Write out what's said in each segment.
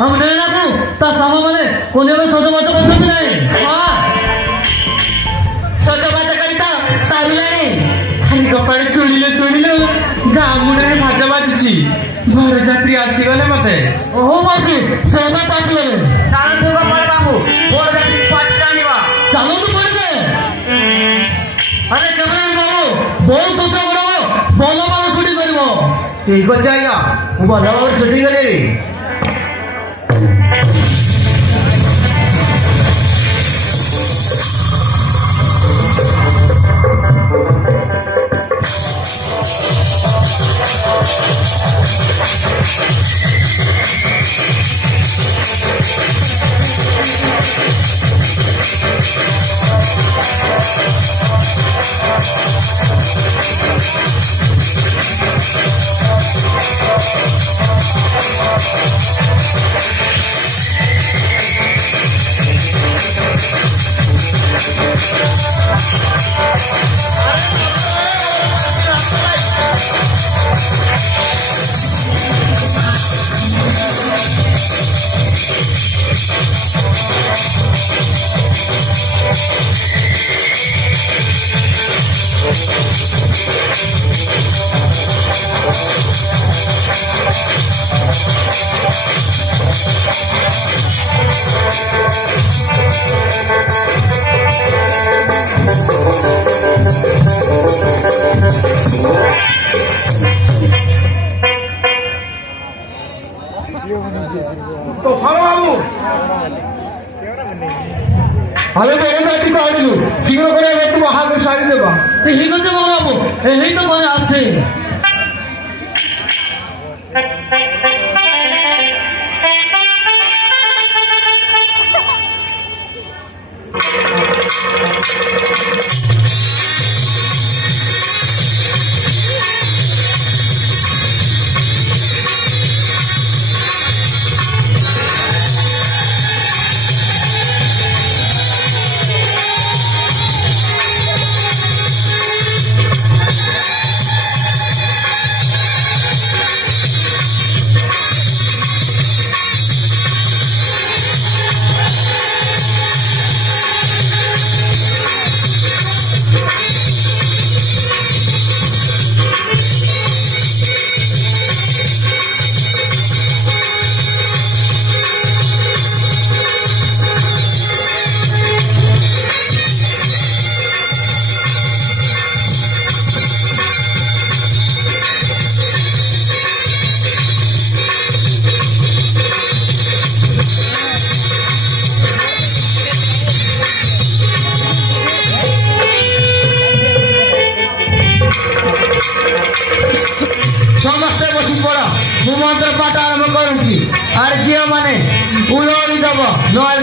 हम नैनाକୁ ତା ସାଙ୍ଗମାନେ କୋନେରେ ସଜବାଜ କରୁଛନ୍ତି ନାହିଁ। ସଜବାଜ କରିତ ସାରିଲାଣି। ଖାଲି କପାଳେ ଶୁଣିଲେ ଗାଁ ମୁଣ୍ଡରେ ଭାଜ ବାଜୁଛି। ବରଯାତ୍ରୀ ଆସିଗଲେ ମତେ। ଓହୋ ମାଉସୀ ସେମାନେ ତ ଆସିଗଲେ। ଚାଲନ୍ତୁ କପାଳ ବାବୁ ବରଯାତ୍ରୀ ପାଟି ଆଣିବା। ଚାଲନ୍ତୁ ପଡ଼ିବେ। ଆରେ କ୍ୟାମେରାମ୍ୟାନ ବାବୁ ବହୁତ ପଇସା ପଡ଼ିବ ଭଲ ଭାବରେ ସୁଟିଂ କରିବ। ଠିକ ଅଛି ଆଜ୍ଞା ମୁଁ ଭଲ ଭାବରେ ସୁଟିଂ କରିବି। अरे बेटी काढू शीघ्र करे तू हाथ सारी देवा यही करते बाबू यही तो बने आते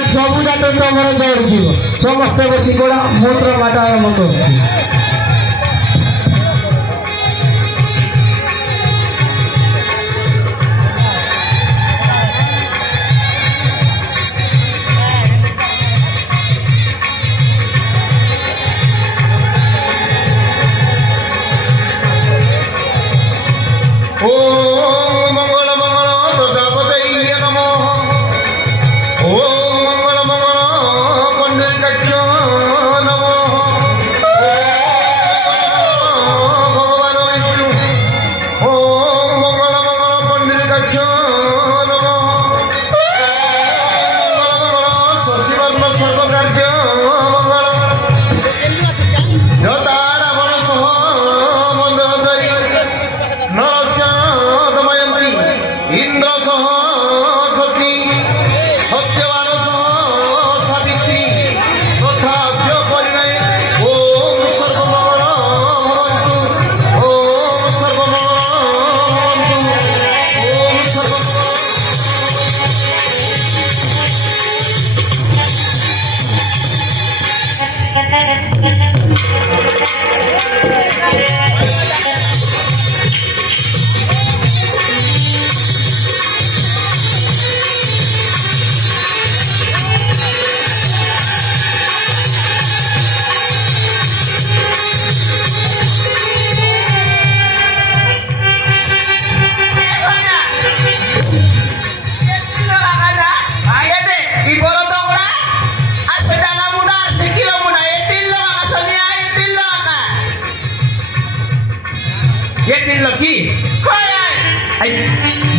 सबू जात तुम दौड़ समस्त बस मूत्र पाठ आरम्भ कर Oh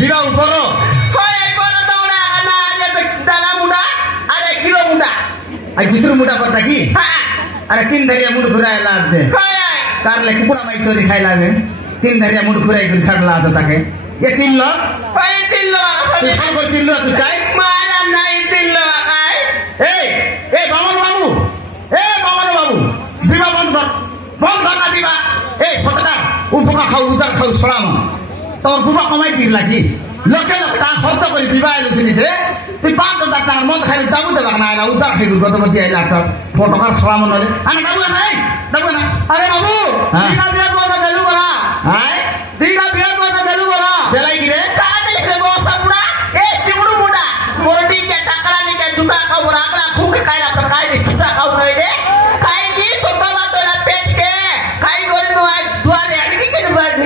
বিবাহ করো আর জিতুর মুডা কথা কি আরে তিন ধারিয়া মুড ঘুরাই লাগছে কারলে কুকুরা মাই চোরি খাই লাগবে তিন ধারিয়া মুড ঘুরাই করে ছাড়লা তো তাকে এ 3 লাখ তুই ফোন করে 3 লাখ তুই খাই এই বামন বাবু বিবাহ বন্ধ কর না বিবাহ এই ফটকার উপকা খাও উদার খাও সলাম তোমার বুবা কমাই দিল নাকি লক্ষে লক্ষ টাকা খরচ করে বিবাহ এলুছি নিতে তুই 5,000 টাকার মদ খাইলে দাবু দেবাক না এলা উদার খাইলু গতবতী আইলা তোর ফটকার সলাম নলে আরে দাবু না আরে বাবু দিঘা বিরাট পয়সা দেলু বলা দিঘা বিরাট পয়সা দেলু বলা দেলাই কি রে টাকা দিলে বসা পুরা এ চিমড়ু মুডা মোরটি কে টাকরা লিকে দুটা খাও রাখলা খুকে খাইলা তো খাই দুটা খাও নই রে খাইলি তো বাবা তোরা পেট কে খাই করে নো আজ দুয়ারে আডি কে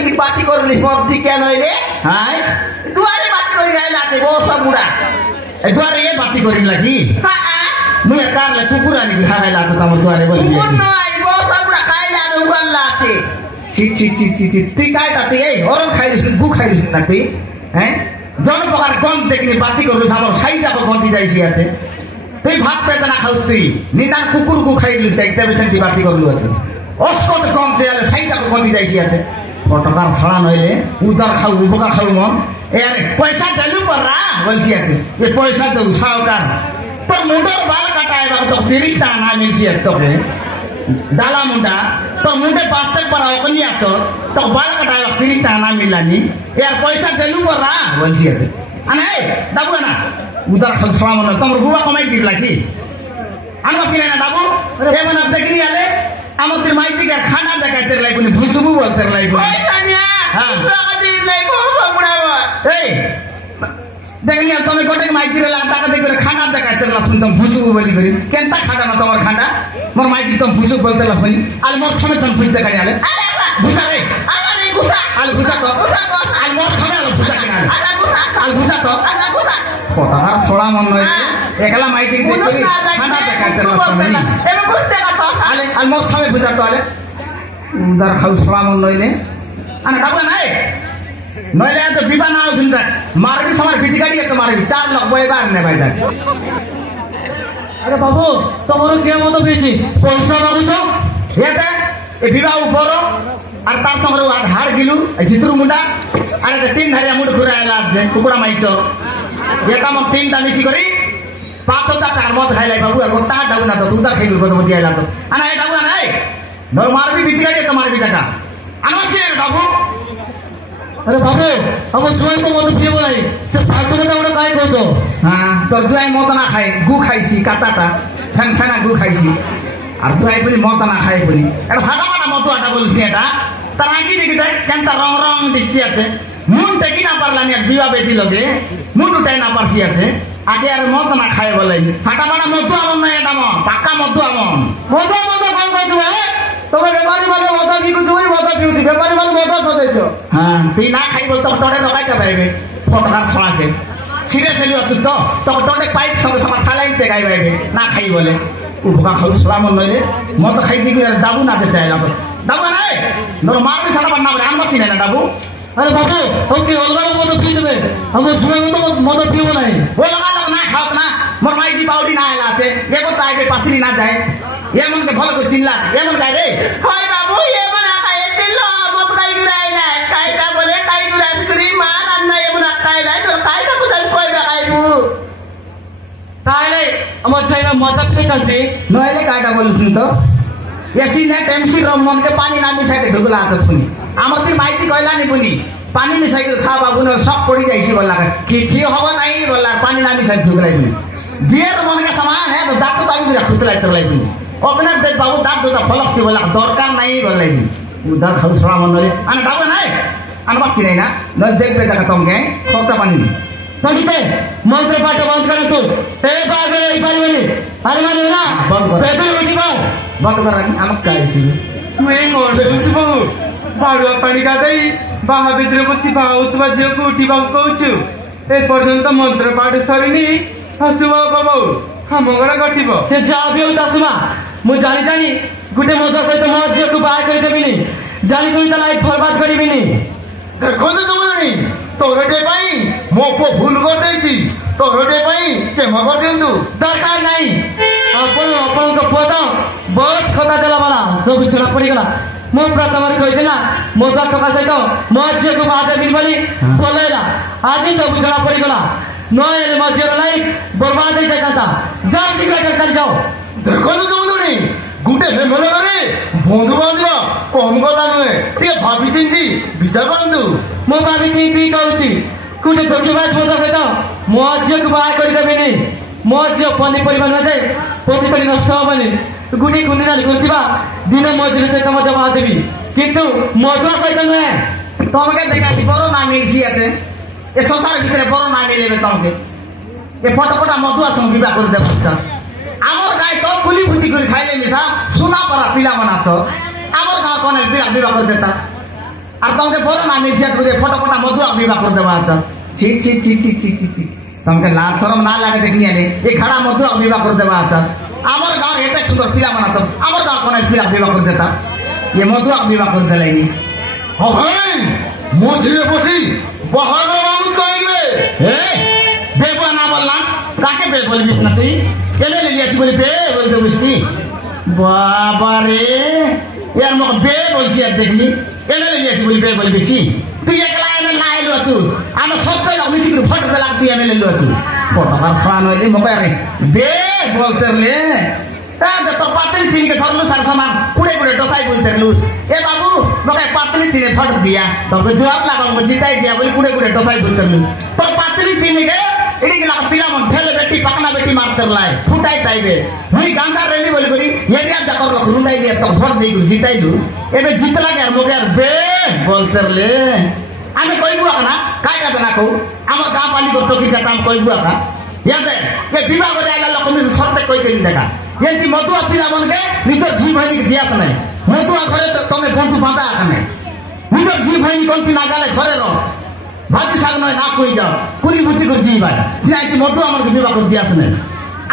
নি বাতি করলি মদ কে নই রে হাই দুয়ারে বাতি করি গাইলা তে বসা মুডা এই দুয়ারে এ বাতি করিম লাগি মুই কারলে কুকুরা নি খাইলা তো তোমার দুয়ারে বলি কুকুর নই বসা মুডা খাইলা নো গল্লা তে ছি তুই কাইটা তুই এই হরণ খাইলিস গু খাইলিস না তুই হ্যাঁ জন প্রকার গম দেখলি বাতি করবি আমার সাইডা গন্তি যাইছি আতে তুই ভাত পেতে না খাও তুই নিদান কুকুর গু খাইলিস একটা বেশি বাতি করলু আতে অস্কত গম দেয়ালে সাইডা গন্তি যাইছি আতে ফটকার ছড়া নইলে উদার খাও উপকার খাও মন এর পয়সা দেলু পড়া বলছি আতে এ পয়সা দেউ সাউকার তোর মুন্ডর বাল কাটায় বা তো 30 টাকা না মিলছি তোকে ডালা মুন্ডা তোর মুন্ডে পাঁচটাক পড়া ওখানে আতো তো বাল কাটায় 30 টাকা না মিলানি এর পয়সা দেলু পড়া বলছি আতে আনে দাবু না উদার খাও ছড়া মন তোমার বুবা কমাই দিল কি আমার কিনে না দাবু এমন দেখলি আলে আমাদের মাইতিকে খানা দেখাইতে লাগবে ভুসুবু বলতে লাগবে এই দেখেন তুমি গোটে মাইতিরে টাকা দিয়ে করে খানা দেখাইতে লাগবেন তুমি ভুসুবু বলি করি কেনটা খাটা না তোমার খানা মোর মাইতি তুমি ভুসুব বলতে লাগবেন আলে মোর সময় তুমি ভুজ দেখাই আলে ভুসা রে আলে ভুসা তো আলে মোর সময় আলে ভুসা কিনা আলে ভুসা তো ফটার ছড়া মন নয় একলা মাইতি দেখি খানা দেখাইতে লাগবেন আলে আলে মোর সময় ভুসা তো আলে উদার খাও ছড়া মন নইলে আনে ডাবো নাই নইলে এত বিবাহ না হয়েছিল দেখ মারবি সময় বিধি গাড়ি এত মারবি 4 লাখ বইবার নে ভাই দেখ আরে বাবু তোমার কে মতো পেয়েছি পয়সা বাবু তো এতে এ বিবাহ বড় আর তার সঙ্গে হাড় গিলু জিতুর মুন্ডা আর 3 ধারিয়া মুন্ড ঘুরে আইলা কুকুরা মাইছ এটা মত 3টা মিশি করি 5,000 টাকার মদ খাইলাই বাবু আর তা ডাবু না তো দুটা খাইলু গতবতী আইলা তো আনা এই ডাবু না এই ধর মারবি বিধি গাড়ি এত মারবি টাকা আমার কি বাবু আরে বাবু আমার জুয়াই তো মতো পিয়ে বলাই সে ফালতু কথা ওটা কাই করতো হ্যাঁ তোর জুয়াই মত না খাই গু খাইছি কাটাটা ফেনা গু খাইছি আর জুয়াই বলি মত না খাই বলি এটা ফাটা ফাটা মতো আটা বলছি এটা তার আগে দেখি দেখ কেনটা রং দৃষ্টি আছে মন টেকি না পারলানি আর বিবাহ বেদি লগে মন উঠাই না পারছি আছে আগে আর মত না খাই বলে ফাটা ফাটা মতো আমন না এটা মন পাক্কা মতো আমন মতো কম কই তুমি তোমার ব্যাপারী মানে মতো কি তুমি মতো পিউতি ব্যাপারী মানে মতো সদেছ হ্যাঁ তুই না খাই বলতো টটে রকাইতে পাইবে ফটকার ছড়াকে ছিঁড়ে ছেলি অত তো টটে পাইপ সঙ্গে সমাজ চালাই চেগাই পাইবে না খাই বলে উপকা খাও সালাম নইলে মতো খাই দিবি আর ডাবু না দিতে আইলাম ডাবু নাই ধর মারবি সারা না আনবাসি না ডাবু আরে বাবু ওকে অলগা মতো পিয়ে দেবে আমার জুয়াই মতো পিয়ে বলাই ও লাগা না খাও না মোর মাইজি পাউডি না আইলা আছে এগো তাইবে পাসিনি না যায় এমন কে ভালো করে 3 লাখ এমন গায় রে হয় বাবু এমন আকাই 3 লাখ মত কাই গুড়াই না কাইটা বলে কাই গুড়াই করি মা রান্না এমন আকাই নাই তো কাইটা কোথায় কইবা কাইবু তাহলে আমার চাই না মজা খেয়ে চলতে নইলে কাইটা বলিস তো এসি না টেমসি রমন কে পানি না মিশাইতে ঢুকলা তো শুনি আমাদের মাইতি কইলা নি বুনি পানি মিশাই করে খা বাবু না সব পড়ি যাইছি বললা কিছু হবে নাই বললা পানি না মিশাই ঢুকলাই বুনি বিয়ের মন কে সমান হ্যাঁ তো দাঁত তো আমি খুঁতলাই তোলাই বুনি ওপেনার দেখ বাবু দাঁত দুটা ফলকছি বললা দরকার নাই বললাই উদার খাও ছড়া মন নলে আনে ডাবো নাই আনবাসি নাই না নয় দেখবে দেখা তোমাকে খরচা পানি নদীতে মন্ত্র পাঠ বন্ধ করে তো এই পাগল এই পাগল আরে মানে না বন্ধ কর পেপে উঠি বাও বন্ধ কর আমাকে কাইছি তুই করছু বহু বাড়ুয়া পানি গাদাই বাহা ভিতরে বসি বাউতুবা ঝিଅକୁ ଉଠିବାକୁ କହୁଛୁ ଏ ପର୍ଯ୍ୟନ୍ତ ମନ୍ତ୍ର ପାଠ ସରିନି ହସୁବ ବାବୁ ଆମ ଘର ଗଠିବ ସେ ଯାହା ବି ହଉ ତାସୁମା ମୁଁ ଜାଣି ଜାଣି ଗୋଟେ ମଦ ସହିତ ମୋ ଝିଅକୁ ବାହା କରିଦେବିନି ଜାଣି ଶୁଣି ତା ଲାଇଫ୍ ବର୍ବାଦ କରିବିନି ଖୋଜ ଦେବୁ ଜାଣି ତୋରଟେ ପାଇଁ ମୋ ପୁଅ ଭୁଲ କରିଦେଇଛି ତୋରଟେ ପାଇଁ କ୍ଷମା କରିଦିଅନ୍ତୁ। ଦରକାର ନାହିଁ ଆପଣଙ୍କ ପୁଅ ତ ବହୁତ କଥା ଦେଲା ବାଲା ସବୁ ଛଡ଼ା ପଡ଼ିଗଲା। ମୁଁ ପ୍ରଥମରେ କହିଥିଲା ମୋ ଟଙ୍କା ସହିତ ମୋ ଝିଅକୁ ବାହା ଦେବିନି ବୋଲି ପଳେଇଲା। ଆଜି ସବୁ ଛଡ଼ା ପଡ଼ିଗଲା। ନହେଲେ ମୋ ଝିଅର ଲାଇଫ୍ ବର୍ବାଦ ହେଇଯାଇଥାନ୍ତା। ଯାଅ ଶୀଘ୍ର ଦରକାର ଯାଅ। ଦେଖନ୍ତୁ ତୁମେ ଗୋଟେ ହେମଲରେ ବନ୍ଧୁ ବାନ୍ଧିବା କମ କଥା ନୁହେଁ। ଟିକେ ଭାବି ଚିନ୍ତି ବିଚାର କରନ୍ତୁ। ମୁଁ ଭାବିଛି କହୁଛି ଗୋଟେ ଧୋକେବାଜ ବନ୍ଧୁ ସହିତ ମୋ ଝିଅକୁ ବାହା କରିଦେବିନି। ମୋ ଝିଅ ପନିପରିବା ନଯାଏ ପନିପରିବା ନଷ୍ଟ ହବନି। ଗୁଣି ଗୁଣି ନାଲି କରୁଥିବା ଦିନ ମଜୁରୀ ସହିତ ମଧ୍ୟ ବାହା ଦେବି କିନ୍ତୁ ମଧୁଆ ସହିତ ନୁହେଁ। ତମকে দেখাচ্ছি বড় না মিলছি এতে এ সংসার ভিতরে বড় না মিলেবে তোমাকে এ ফটোফটা মধুয়া সঙ্গে বিবাহ করে দেব। আমার গায়ে তো কুলি ফুটি করে খাইলে মিশা সোনা পড়া পিলা বানাচ্ছ আমার গাঁ কোনে বিবাহ করে দেতা আর তোমাকে বড় না মিলছি ফটোফটা মধুয়া বিবাহ করে দেওয়া আছে। ছি ছি ছি ছি ছি ছি ছি তোমাকে লাজ শরম না লাগে দেখি আনে এই খাড়া মধুয়া বিবাহ করে দেওয়া আছে। আমার গাঁর এতে সুন্দর পিলা বানাচ্ছ আমার গাঁ কোনে পিলা বিবাহ করে দেতা এ মধুয়া বিবাহ করে দেলাইনি। মন্দিরে বসি বাহাদুর বাবু কইবে বেবা না বললাম কাকে বে বলবিস না তুই কেন লিয়াছি বলি বে বলতে বুঝবি বাবা রে এর মুখ বে বলছি আর দেখলি কেন লিয়াছি বলি বে বলবি কি তুই একলা এমএল না এলো তুই আমার সত্য লোক মিশি করে ফটো দে লাগতি এমএল এলো তুই ফটো আর ফান হইলি মুখে রে বে বলতে রে तो पातली थी के धरलू सारा सामान कुड़े कुड़े डोसाई बोलते लूस ए बाबू मके पातली थी ने फट दिया तो जोर लगा मुझे जिताई दिया बोली कुड़े कुड़े डोसाई बोलते लूस तो पातली थी ने के इडी के लगा पिला मन ठेले बेटी पकना बेटी मारते लाए फुटाई ताइबे हुई गांगा रेली बोली करी एरिया जाकर रख रुंडाई दिया तो भर देई जिताई दू एबे जितला के मके बे बोलते ले আমি কইবু না কাই কাজ না কও আমার গাঁ পালি গো টকি কাম কইবু না ইয়াতে এ বিবাহ করে আইলা লোক আমি সরতে কই দেই দেখা এটি মধুয়া পিলা মনকে নিজের জি ভাইনি দিয়াত নাই মধুয়া ঘরে তুমি বন্ধু বাঁধা এখানে নিজের জি ভাইনি কোনটি না গেলে ঘরে রহ ভাতি সাগ নয় না কই যাও কুলি বুদ্ধি করে জি ভাই সিনাইটি মধুয়া আমাকে বিবাহ করে দিয়াত নাই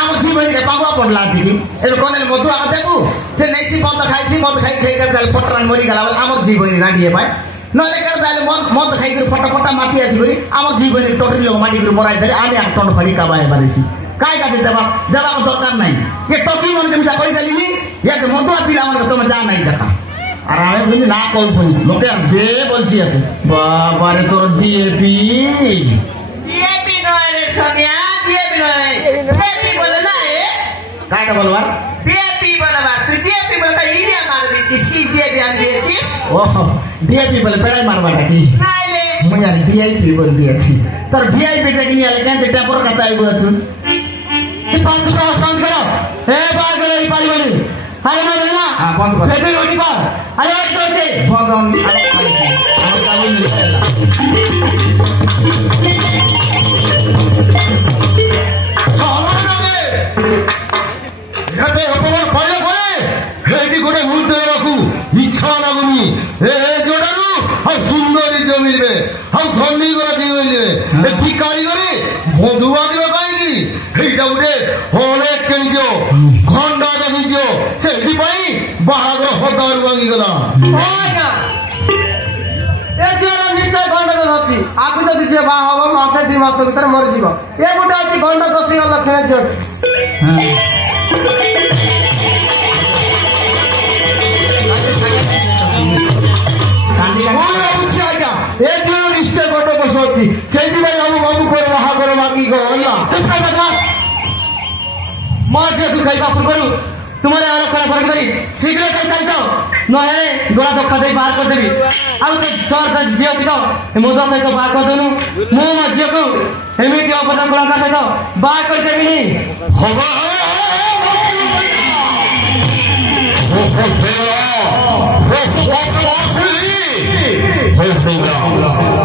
আমার জি ভাইকে পাগুয়া পড়লা দেখি এর কোনে মধুয়া দেখু সে নেইছি মদ খাইছি মদ খাই খাই করে ফটরান মরি গেল আমার জি ভাইনি রাডিয়ে ভাই নলে করে তাহলে মদ খাই করে ফটা ফটা মাটি আসি করি আমার জি ভাইনি টটরি লোক মাটি করে মরাই ধরে আমি এক টন ফাড়ি কাবায় বাড়িছি काय का देवा देवा को दरकार नहीं ये टोकी मन के मिसा कोई दलीनी ये तो मधुआ पिला मन तो जा नहीं देखा আর আমি বলি না কই বলি লোকে আর বে বলছি এতে বাবা রে তোর ডিএপি নয় রে সোনিয়া ডিএপি নয় ডিএপি বলে না এ কাইটা বলবার ডিএপি বলবা তুই ডিএপি বলবা ইরিয়া মারবি কিসকি ডিএপি আন দিয়েছি ও ডিএপি বলে পেড়াই মারবাটা কি নাইলে মুই আর ডিআইপি বল দিয়েছি তোর ভিআইপি দেখিনি আলে কেন টেপর কথা আইবো তুই बंद करो हे बात करो ये पाली वाली अरे ना ना हां बंद करो फिर रोटी पार अरे एक बजे बंद ऑन अरे काली निकलला सामान लगे याते अपमान पाले पाले हेटी गोटे मुद्दे रखू इच्छा लागुनी ए जोडारू आ सुंदरी जमिलबे आ धनी गरा दिबे ए भिखारी गरे बंधुआ दिबे पाएगी এইটা উঠে অনেক কেঞ্জ ঘন্টা দেখিছ সেইপাই বাহাদুর হতার ভাঙি গলা নিশ্চয় ঘন্টা দোষ ଅଛି ଆଗକୁ ଯଦି ଯିଏ ବାହା ହବ ମାସେ 2 ମାସ ଭିତରେ ମରିଯିବ ଏ ଗୋଟେ ଅଛି ଘଣ୍ଟା ଦୋଷୀ ଲକ୍ଷଣ ଅଛି ଏ ଯୋଉ ନିଶ୍ଚୟ ଗୋଟେ ଦୋଷ ଅଛି ସେଇଥିପାଇଁ ଆମ ବାବୁ করে ବାହା করে ବାକି ଗଲା ମୋ ଝିଅକୁ ଖାଇବା ପୂର୍ବରୁ ତୁମର ଆଲୋଚନା କରି ଶୀଘ୍ର ଚାଲି ଯାଅ ନହେଲେ ଗୋଳା ଧକ୍କା ଦେଇ ବାହାର କରିଦେବି ଆଉ ତୋର ଝିଅ ଅଛି ତ ମଧୁଆ ସହିତ ବାହାର କରିଦେନୁ ମୁଁ ମୋ ଝିଅକୁ ଏମିତି ଅବଦାନ ଗୋଳାଙ୍କ ସହିତ ବାହାର କରିଦେବିନି ହବ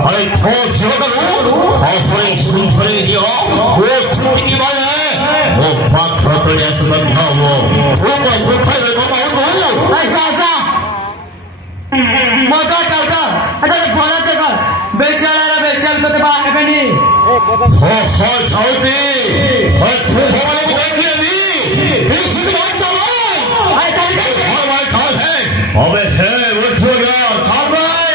अरे वो बात प्रक्रिया सुबह वो मजा करता अगर भला जगह बेचारा बेचारा तो बाहर बनी हो छौती हो तू भगवान को देखिए नहीं एक से बात चलो अरे चल और भाई खाओ है अबे है वो छोड़ यार साहब भाई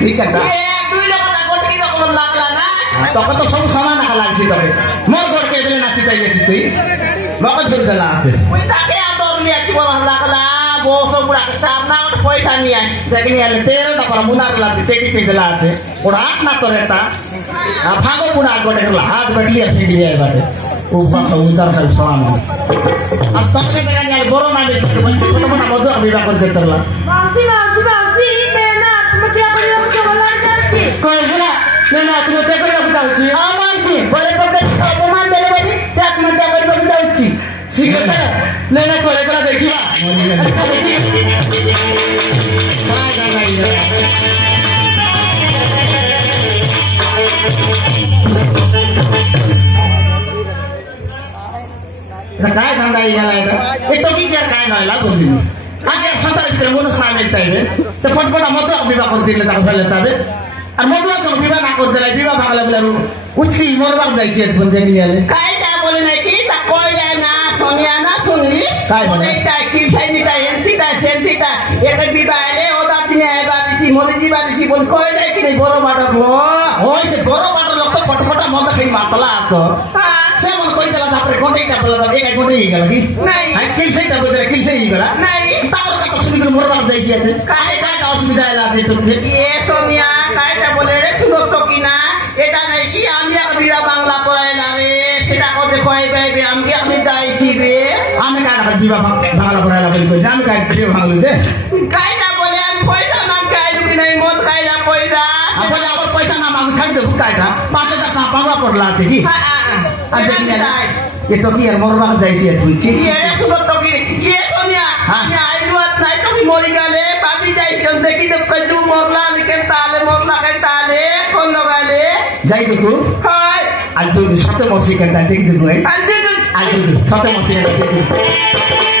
ঠিক আছে দুই লোকটা কোটি কি রকম লাগলা না তোকে তো সব সমান আকা লাগছে তোকে মোর ঘরকে বেলে নাচি তাই গেছিস তুই বাবা ঝুল দেলা আছে ওই তাকে আদর নিয়ে কি বলা লাগলা বসো বুড়া চার না ওটা পয়সা নিয়ে দেখি এলে 13 টাকা মুনার লাগছে চেটি পে দেলা আছে ওরা আট না তোর এটা ভাগো পুরা গোটে গেল হাত বেটিয়ে ফেড়ি যায় বাটে ও বাবা উদার খালি সমান আর তোকে দেখা নিয়ে বড় না দেখতে বলছি ছোট মোটা মধু বিবাহ করতে তোরলা মাসি মাসি মাসি না তুমি কি করে রকম বলার যাচ্ছি কই বলা না তুমি তে করে রাখতে যাচ্ছি আমারছি বলে তোকে অপমান দেলে বলি সে আত্মহত্যা করে রাখতে যাচ্ছি শিখে না করে করে দেখিবা আচ্ছা বেশি काय धंदा गेला तो की काय नयला बोलली आगे संसार ভিতরে মনুষ না মিলতে হবে তো ফটফটা মতো বিবাহ করে দিলে তাকে ফেলে তবে আর মধু তো বিবাহ না করে দিলে বিবাহ ভাগলে বলে উঠি মরবার যাইছে বন্ধে নিয়ে এলে কাইটা বলে নাকি তা কইলা না সোনিয়া না শুনলি কাই বলে? ওইটা কি সাইনিটা এনসিটা সেনসিটা একে বিবাহ এলে ওদা তিনি আইবা দিছি মরে দিবা দিছি বল কইলা কি নাই বড় বাটক হইছে বড় বাট লোক তো ফটফটা মতো খাই মাতলা আতো সে মন কই দিলা তারপরে গোটেটা বলে দাও একাই গোটে গেল কি নাই আই কিলসেটা বলে কিলসে গেল নাই তারপর কত সুবিধা মরবার যাইছে কাই কাই অসুবিধা এলা আছে তুমি এ সোনিয়া কাইটা বলে রে সুন্দর তো কিনা এটা নাই কি আমি বিরা বাংলা পড়াইলা রে সেটা কতে কই বাইবে আমি দাইছি রে আমি কাটা বিবাহ ভাগলা করে লাগি কই আমি কাই বিবাহ ভাগলি দে কাইটা বলে আমি পয়সা মান খাইলু কি নাই মদ খাইলা পয়সা আপনি আবার পয়সা না মাগু ছাড়ি দেবো কাইটা 5000 টাকা পাওয়া পড়লা আছে কি আর দেখি না এটা কি আর মরবার যাইছি তুইছি এরে সুন্দর তো কি এ সোনিয়া আমি আইলু আর নাই তো কি মরি গেলে বাদি যাই কোন দেখি তো কইলু মরলা লিখেন তালে মরলা কেন তালে কোন লগালে যাই দেখো হয় আজ যদি সতে মসি কেন দেখি দেখো আজ আজ যদি সতে মসি কেন দেখি